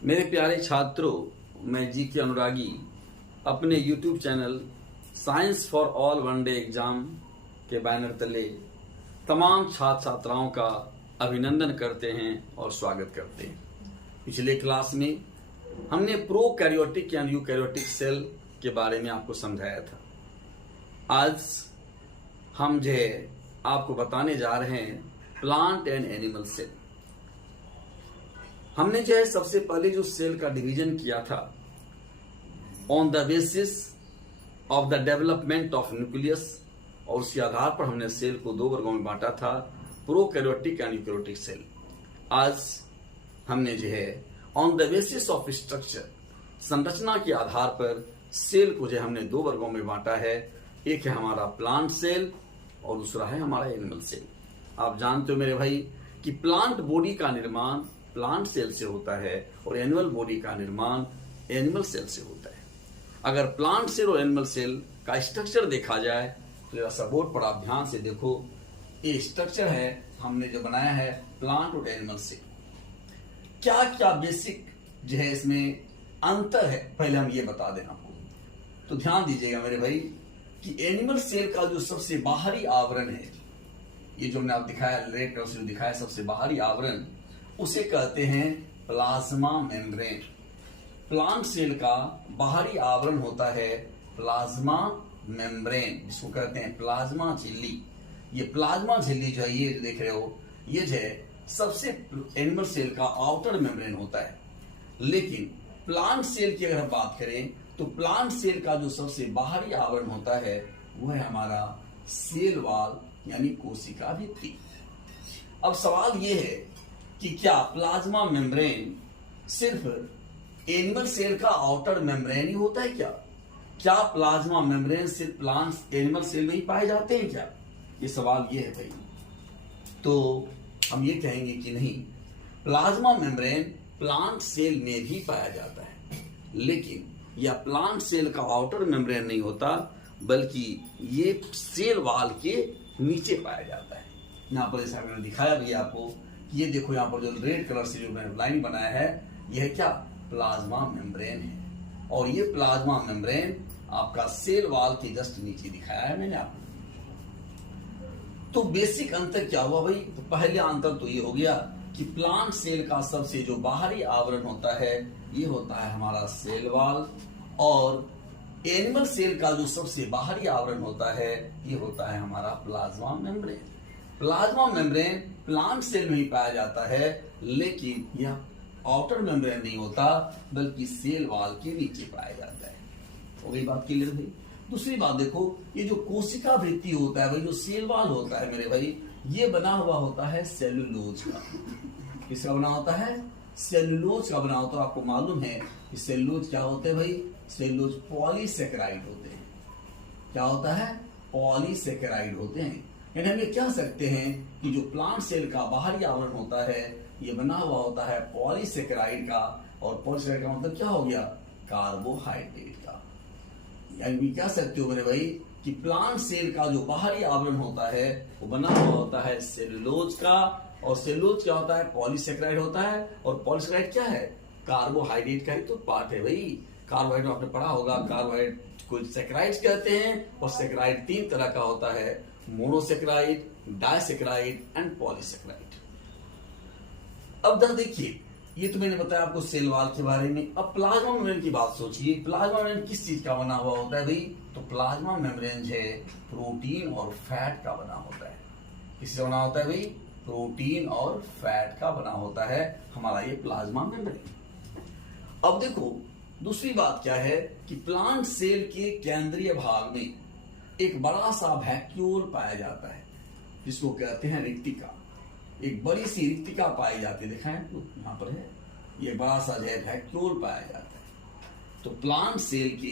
मेरे प्यारे छात्रों, मैं जी के अनुरागी अपने YouTube channel science for all one day exam के बैनर तले तमाम छात्र छात्राओं का अभिनंदन करते हैं और स्वागत करते हैं। पिछले क्लास में हमने प्रोकैरियोटिक या यूकैरियोटिक सेल के बारे में आपको समझाया था। आज हम जो है आपको बताने जा रहे हैं प्लांट एंड एनिमल सेल। हमने जो है सबसे पहले जो सेल का डिवीजन किया था on the basis of the development of nucleus, और उसके आधार पर हमने सेल को दो वर्गों में बांटा था, प्रोकैरियोटिक एंड यूकैरियोटिक सेल। आज हमने जो है on the basis of structure, संरचना के आधार पर सेल को जो हमने दो वर्गों में बांटा है। एक है हमारा प्लांट सेल और दूसरा है हमारा एनिमल सेल। आप जानते हो मेरे भाई कि प्लांट बॉडी का निर्माण प्लांट सेल से होता है और एनिमल बॉडी का निर्माण एनिमल सेल से होता है। अगर प्लांट सेल और एनिमल सेल का स्ट्रक्चर देखा जाए तो जरा सा बोर्ड पर आप ध्यान से देखो, ये स्ट्रक्चर है हमने जो बनाया है प्लांट और एनिमल सेल। क्या क्या बेसिक जो है इसमें अंतर है, पहले हम ये बता दें आपको। तो ध्यान दीजिएगा मेरे भाई कि एनिमल सेल का जो सबसे बाहरी आवरण है, ये जो हमने आप दिखाया रेड कलर से जो दिखाया सबसे बाहरी आवरण, उसे कहते हैं प्लाज्मा मेम्ब्रेन। प्लांट सेल का बाहरी आवरण होता है प्लाज्मा मेम्ब्रेन, जिसको कहते हैं प्लाज्मा झिल्ली। ये प्लाज्मा झिल्ली जो है, ये जो देख रहे हो, ये जो है सबसे एनिमल सेल का आउटर मेम्ब्रेन होता है। लेकिन प्लांट सेल की अगर हम बात करें तो प्लांट सेल का जो सबसे बाहरी आवरण होता है वह है हमारा सेल वॉल यानी कोशिका भित्ति। अब सवाल यह है कि क्या प्लाज्मा मेम्ब्रेन सिर्फ एनिमल सेल का आउटर मेम्ब्रेन ही होता है क्या प्लाज्मा मेम्ब्रेन सिर्फ प्लांट एनिमल सेल में ही पाए जाते हैं क्या? ये सवाल ये है भाई। तो हम ये कहेंगे कि नहीं, प्लाज्मा मेम्ब्रेन प्लांट सेल में भी पाया जाता है, लेकिन यह प्लांट सेल का आउटर मेम्ब्रेन नहीं होता, बल्कि ये सेल वॉल के नीचे पाया जाता है। यहाँ पर जैसा मैंने दिखाया भी आपको, ये देखो यहाँ पर जो रेड कलर से जो मैंने लाइन बनाया है, यह क्या प्लाज्मा मेम्ब्रेन है। और ये प्लाज्मा मेम्ब्रेन आपका सेल वॉल के जस्ट नीचे दिखाया है मैंने आपको। तो बेसिक अंतर क्या हुआ भाई? तो पहले अंतर तो ये हो गया कि प्लांट सेल का सबसे जो बाहरी आवरण होता है ये होता है हमारा सेल वॉल, और एनिमल सेल का जो सबसे बाहरी आवरण होता है ये होता है हमारा plasma membrane. Plasma membrane plant cell में ही पाया जाता है, लेकिन यह आउटर मेम्ब्रेन नहीं होता, बल्कि सेल वॉल के नीचे पाया जाता है। हो गई बात क्लियर भाई? दूसरी बात देखो, ये जो कोशिका भित्ति होता है भाई, जो सेल वॉल होता है मेरे भाई, ये बना हुआ होता है सेलुलोज का। किसका बना होता है? सेलुलोज का बना होता है। आपको मालूम है कि सेलुलोज क्या होते हैं भाई? सेलुलोज पॉलीसेकेराइड होते हैं। क्या होता है? पॉलीसेकेराइड होते हैं। यानी हम ये कह सकते हैं कि जो प्लांट सेल का बाहरी आवरण होता है ये बना हुआ होता है पॉलीसेकेराइड का, और पॉलीसेकेराइड का मतलब क्या हो गया? कार्बोहाइड्रेट का। यानी कह सकते हो मेरे भाई कि प्लांट सेल का जो बाहरी आवरण होता है वो बना हुआ होता है सेलुलोज का, और सेलुलोज क्या होता है? पॉलीसेकेराइड होता है। और पॉलीसेकेराइड क्या है? कार्बोहाइड्रेट का ही तो पार्ट है भाई। कार्बोहाइड्रेट आपने पढ़ा होगा, कार्बोहाइड्रेट को सेकेराइड्स कहते हैं, और सेकेराइड तीन तरह का होता है, मोनोसेकेराइड, डाइसेकेराइड एंड पॉलीसेकेराइड। अब देखिए, ये तो मैंने बताया आपको सेल वॉल के बारे में। अब प्लाज्मा मेम्ब्रेन की बात सोचिए। प्लाज्मा मेम्ब्रेन किस चीज का बना हुआ होता है भाई? तो प्लाज्मा मेम्ब्रेन है प्रोटीन और फैट का बना होता है। किससे बना होता है भाई? प्रोटीन और फैट का बना होता है हमारा ये प्लाज्मा मेम्ब्रेन। अब देखो दूसरी बात क्या है कि प्लांट सेल के केंद्रीय भाग में एक बड़ा सा वैक्यूल पाया जाता है, जिसको कहते हैं रिक्तिका। एक बड़ी सी रिक्तिका पाई जाती है, दिखाएं तो यहाँ पर है, ये बड़ा सा जो है वैक्यूल पाया जाता है। तो प्लांट सेल के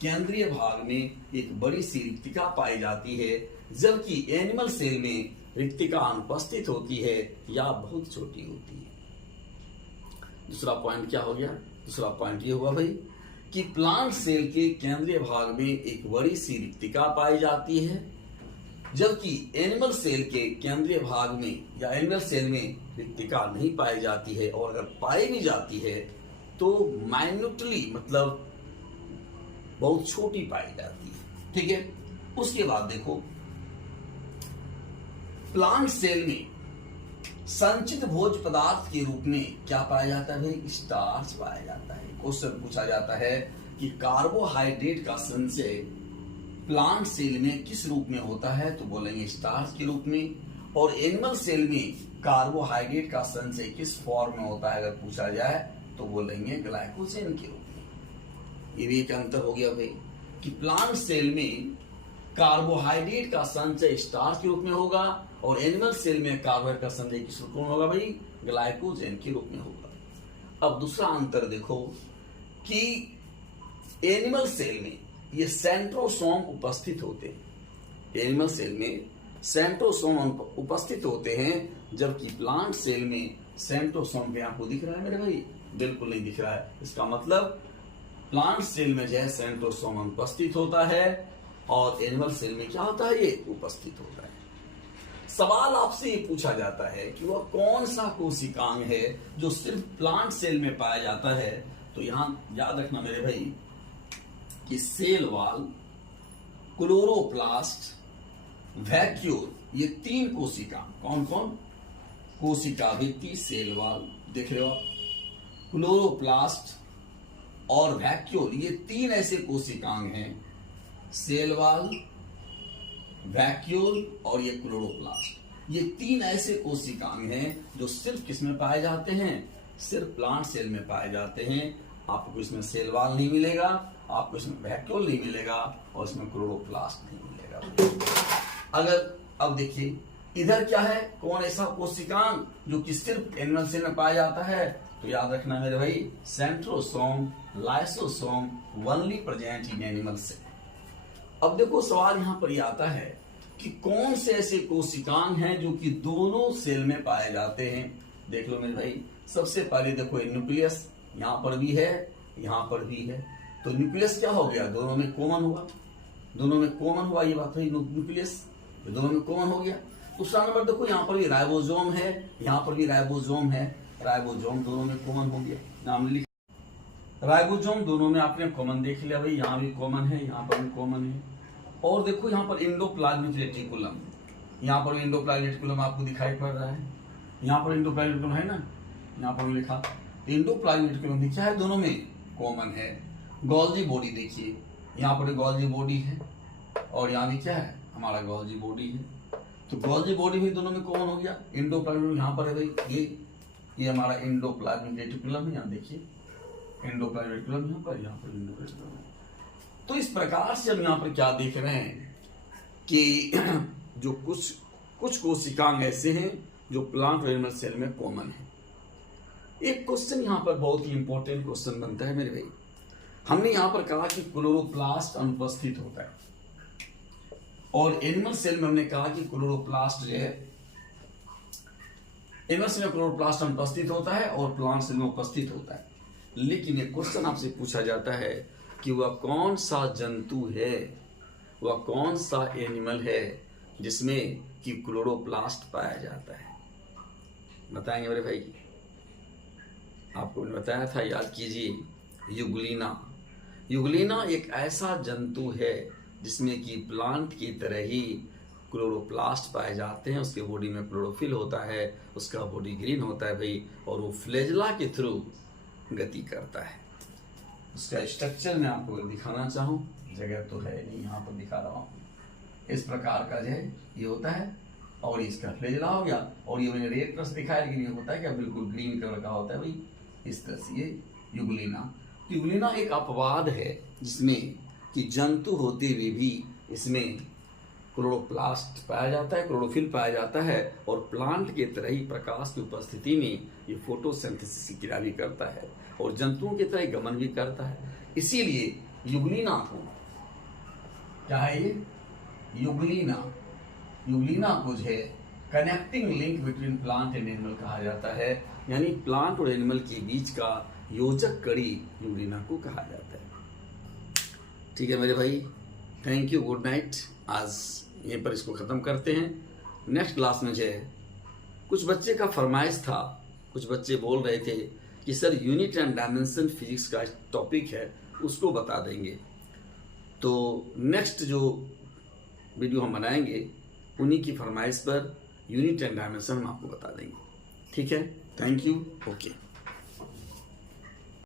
केंद्रीय भाग में एक बड़ी सी रिक्तिका पाई जाती है, जबकि एनिमल सेल में रिक्तिका अनुपस्थित होती है या बहुत छोटी होती है। दूसरा पॉइंट क्या हो गया? दूसरा पॉइंट ये हुआ भाई कि प्लांट सेल के केंद्रीय भाग में एक बड़ी सी रिक्तिका पाई जाती है, जबकि एनिमल सेल के केंद्रीय भाग में या एनिमल सेल में रिक्तिका नहीं पाई जाती है, और अगर पाई भी जाती है तो माइन्यूटली मतलब बहुत छोटी पाई जाती है। ठीक है, उसके बाद देखो प्लांट सेल में संचित भोज्य पदार्थ के रूप में क्या पाया जाता है भाई? स्टार्च पाया जाता है। क्वेश्चन पूछा जाता है कि कार्बोहाइड्रेट का संचय प्लांट सेल में किस रूप में होता है? तो बोलेंगे स्टार्च के रूप में। और एनिमल सेल में कार्बोहाइड्रेट का संचय किस फॉर्म में होता है अगर पूछा जाए तो बोलेंगे ग्लाइकोजन के रूप में। ये भी एक अंतर हो गया भाई कि प्लांट सेल में कार्बोहाइड्रेट का संचय स्टार्च के रूप में होगा और एनिमल सेल में कार्बोहाइड्रेट का संचय किस रूप में होगा भाई? ग्लाइकोजन के रूप में होगा। अब दूसरा अंतर देखो कि एनिमल सेल में ये सेंट्रोसोम उपस्थित होते हैं। एनिमल सेल में सेंट्रोसोम उपस्थित होते हैं, जबकि प्लांट सेल में सेंट्रोसोम भी आपको दिख रहा है मेरे भाई? बिल्कुल नहीं दिख रहा है। इसका मतलब प्लांट सेल में जो है सेंट्रोसोम उपस्थित होता है और एनिमल सेल में क्या होता है? ये उपस्थित होता है। सवाल आपसे ये पूछा जाता है कि वह कौन सा कोशिकांग है जो सिर्फ प्लांट सेल में पाया जाता है? तो यहां याद रखना मेरे भाई कि सेल वॉल, क्लोरोप्लास्ट, वैक्यूल, ये तीन कोशिका कौन कौन? कोशिका भित्ति, सेल वॉल देख रहे हो आप, क्लोरोप्लास्ट और वैक्यूल, ये तीन ऐसे कोशिकांग हैं, सेल वॉल, वैक्यूल और ये क्लोरोप्लास्ट। ये तीन ऐसे कोशिकांग हैं जो सिर्फ किसमें पाए जाते हैं? सिर्फ प्लांट सेल में पाए जाते हैं। आपको इसमें सेल वॉल नहीं मिलेगा, आपको इसमें वैक्यूल नहीं मिलेगा और इसमें क्लोरोप्लास्ट नहीं मिलेगा। अगर अब देखिए इधर क्या है, कौन ऐसा कोशिकांग जो कि सिर्फ एनिमल सेल में पाया जाता है? तो याद रखना मेरे भाई, centrosome, lysosome only present in animal cell. अब देखो सवाल यहां पर ये आता है कि कौन से ऐसे कोशिकांग हैं जो कि दोनों सेल में पाए जाते हैं? देख लो मेरे भाई, सबसे पहले देखो न्यूक्लियस यहां पर भी है, यहां पर भी है। तो न्यूक्लियस क्या हो गया? दोनों में कॉमन हुआ, दोनों में कॉमन हुआ, ये बात हुई न्यूक्लियस, दोनों में कॉमन हो गया। दूसरा नंबर देखो यहाँ पर भी राइबोसोम है, यहाँ पर भी राइबोसोम है, राइबोसोम दोनों में कॉमन हो गया, नाम लिख। राइबोसोम दोनों में आपने कॉमन देख लिया भाई, यहाँ भी कॉमन है, यहाँ पर भी कॉमन है। और देखो यहाँ पर इंडोप्लाज्मिक रेटिकुलम, यहाँ पर इंडोप्लाज्मिक रेटिकुलम आपको दिखाई पड़ रहा है, यहाँ पर इंडोप्लाज्मिक रेटिकुलम है ना, यहाँ पर लिखा इंडोप्लाज्मिक रेटिकुलम भी क्या है? दोनों में कॉमन है। गोल्जी बॉडी देखिए, यहाँ पर गोल्जी बॉडी है और यहाँ भी क्या है? हमारा गोल्जी बॉडी है। तो गोल्जी बॉडी भी दोनों में कॉमन हो गया। इंडोप्लाज्मिक यहाँ पर है भाई, ये हमारा इंडोप्लाज्मिक रेटिकुलम है, यहाँ देखिए इंडोप्लाज्मिक रेटिकुलम यहाँ पर इंडोप्लाज्मिक रेटिकुलम। तो इस प्रकार से हम यहाँ पर क्या देख रहे हैं कि जो कुछ कोशिकांग ऐसे हैं जो प्लांट और एनिमल सेल में कॉमन है। एक क्वेश्चन यहाँ पर बहुत ही इंपॉर्टेंट क्वेश्चन बनता है मेरे भाई। हमने यहाँ पर कहा कि क्लोरोप्लास्ट अनुपस्थित होता है और एनिमल सेल में हमने कहा कि क्लोरोप्लास्ट जो है, एनिमल सेल में क्लोरोप्लास्ट अनुपस्थित होता है और प्लांट सेल में उपस्थित होता है। लेकिन एक क्वेश्चन आपसे पूछा जाता है कि वह कौन सा जंतु है, वह कौन सा एनिमल है जिसमें कि क्लोरोप्लास्ट पाया जाता है? बताएंगे मेरे भाई? आपको बताया था, याद कीजिए, युगलिना। युगलिना एक ऐसा जंतु है जिसमें कि प्लांट की तरह ही क्लोरोप्लास्ट पाए जाते हैं। उसके बॉडी में क्लोरोफिल होता है, उसका बॉडी ग्रीन होता है भाई, और वो फ्लैजेला के थ्रू गति करता है। उसका स्ट्रक्चर मैं आपको दिखाना चाहूँ, जगह तो है नहीं, यहाँ पर दिखा रहा हूँ। इस प्रकार का जो है ये होता है और इसका फ्लैजेला हो गया, और ये मैंने रेड कलर से दिखाया, लेकिन ये होता है क्या? बिल्कुल ग्रीन कलर का होता है भाई, इस तरह से ये युगलिना। युगलिना एक अपवाद है जिसमें कि जंतु होते हुए भी इसमें क्लोरोप्लास्ट पाया जाता है, क्लोरोफिल पाया जाता है, और प्लांट के तरह ही प्रकाश की उपस्थिति में ये फोटोसिंथेसिस की क्रिया भी करता है और जंतुओं की तरह गमन भी करता है। इसीलिए युगलिना को क्या है? ये युगलिना को जो है connecting link between plant and animal कहा जाता है, यानी प्लांट और एनिमल के बीच का योजक कड़ी युगलिना को कहा जाता है। ठीक है मेरे भाई, थैंक यू, गुड नाइट। आज यहीं पर इसको ख़त्म करते हैं। नेक्स्ट क्लास में जो है कुछ बच्चे का फरमाइश था, कुछ बच्चे बोल रहे थे कि sir unit and dimension physics का टॉपिक है उसको बता देंगे। तो नेक्स्ट जो वीडियो हम बनाएंगे उन्हीं की फरमाइश पर यूनिट एंड डायमेंशन हम आपको बता देंगे। ठीक है, थैंक यू, ओके।